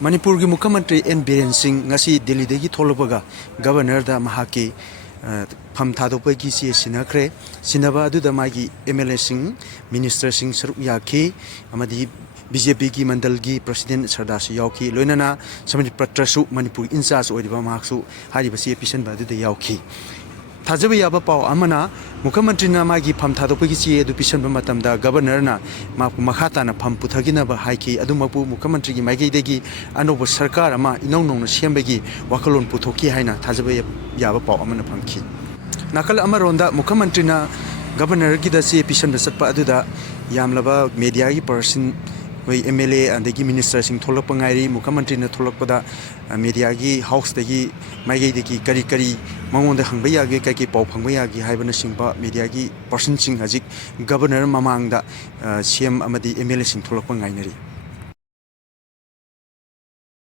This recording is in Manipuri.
Manipur gi Mukhyamantri CM.Biren Singh ngasi Delhi dagi tholopga governor da mahaki pham thadokpagi sinkhre sinaba aduda magi MLA Singh minister Singh saruk yakhi amadi BJP gi mandal gi president sardas yauki loinana samani patrasu Manipur incharge oidiba mahaksu hariba pisan ba aduda yauki thajaba yaba pau amana Mukhyamantri na magi pham thadokpagi chi edu pisan ba matamda governor na makhata na pham puthagina ba haiki adumapu Mukhyamantri gi maigi degi anoba sarkar ama inong sembagi wakalon puthoki haina thajaba yaba pau amana phamki nakal amaronda Mukhyamantri na governor gi da si pisan ba satpa aduda yamlaba media gi person wai MLA andagi minister sing tholakpa ngairi Mukhyamantri na tholakpada media gi house dagi maigi degi kari mangonda hangba yagi kai pau phangba yagi haibana singba media gi person sing hajik governor mamangda CM amadi MLA sing tholakpa ngainari